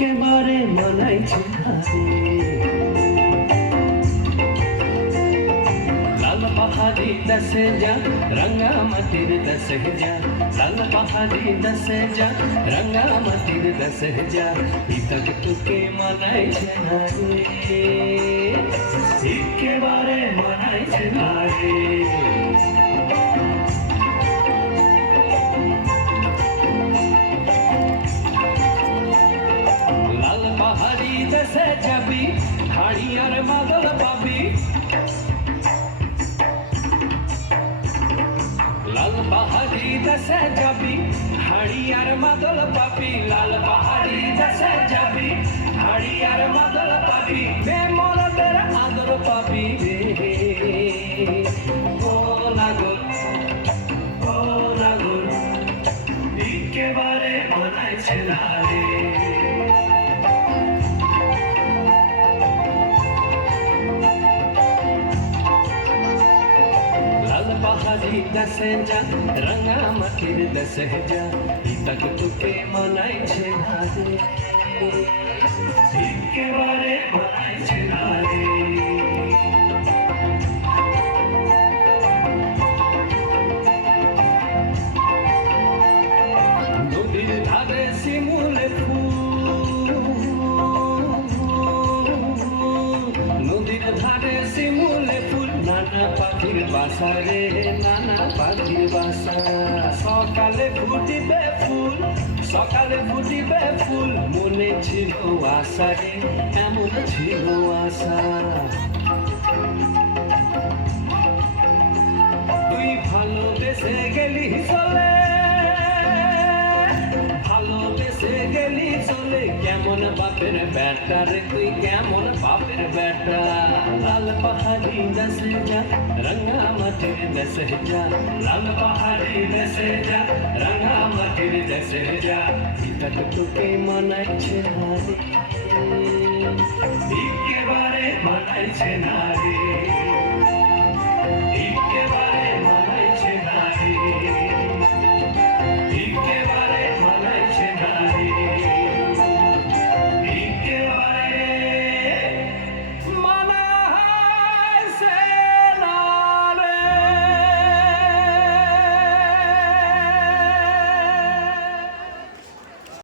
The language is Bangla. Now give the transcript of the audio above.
একেবারে মানাইছে না রে। লাল পাহাড়ি দশে যা রঙ্গামাটির দশে যা, লাল পাহাড়ি দশে যা রঙ্গামাটির দশে যা, ইতক তোকে মানাইছে না রে, একেবারে মানাইছে না রে। লাল পাহাড়ি দেশে যাবি হাড়ি আর মাদল পাবি, লাল পাহাড়ি দেশে যাবি হাড়ি আর মাদল পাবি, লাল পাহাড়ি দেশে যাবি হাড়ি আর মাদল পাবি, বেমরদের আদর পাবি রে। ও নাগর ও নাগর একেবারে মানাইছে না রে। পাহাড়ি দশে যা রঙ্গামাটির দশে যা, ইতক তোকে মানাইছে না রে, একেবারে মানাইছে না রে। নদীর ধারে শিমুল ফুল, নদীর ধারে শিমুল ফুল, নানা পাখির বাসা রে, নানা পাখির বাসা। সকালে ফুটিবে ফুল, সকালে ফুটিবে ফুল, মনে ছিল আশা রে, এমন ছিল আশা। তুই ভালোবেসে গেলি চলে, ভালোবেসে গেলি চলে, কেমন বাপের বেটা রে তুই, কেমন বাপের বেটা। লাল পাহাড়ি দশে যা রঙ্গামাটির দশে যা, লাল পাহাড়ি দশে যা রঙ্গামাটির দশে যা, ইতক তোকে মানাইছে না রে, একেবারে মানাইছে না রে।